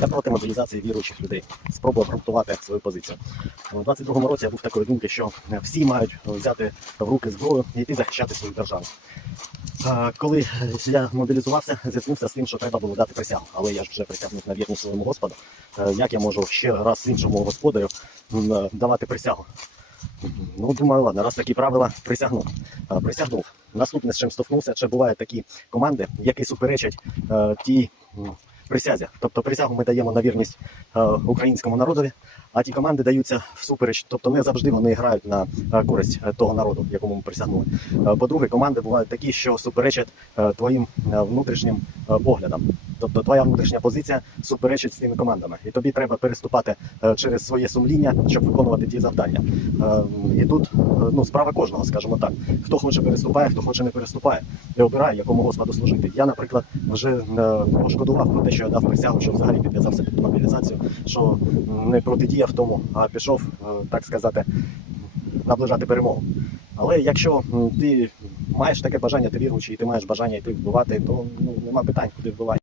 Я проти мобілізації віруючих людей. Спробував обґрунтувати свою позицію. У 22-му році я був такої думки, що всі мають взяти в руки зброю і йти захищати свою державу. Коли я мобілізувався, зіткнувся з тим, що треба було дати присягу. Але я ж вже присягнув на вірність своєму Господу. Е, Як я можу ще раз іншому господарю е, давати присягу? Ну, думаю, ладно, раз такі правила присягнув. Е, Присягнув. Наступне, з чим стовкнувся, це бувають такі команди, які суперечать тій присязі. Тобто присягу ми даємо на вірність е, українському народові, а ті команди даються всупереч. Тобто не завжди вони грають на е, користь е, того народу, якому ми присягнули. По-друге, команди бувають такі, що суперечать твоїм внутрішнім поглядам. Тобто твоя внутрішня позиція суперечить з тими командами, і тобі треба переступати е, через своє сумління, щоб виконувати ті завдання. Е, І тут е, ну, справа кожного, скажімо так. Хто хоче переступає, хто хоче не переступає, і обирає, якому Господу служити. Я, наприклад, вже пошкодував про те, що я дав присягу, що взагалі підв'язався під мобілізацію, що не протидіяв тому, а пішов, так сказати, наближати перемогу. Але якщо ти маєш таке бажання, ти віруючий, і ти маєш бажання йти вбивати, то ну, нема питань, куди вбивати.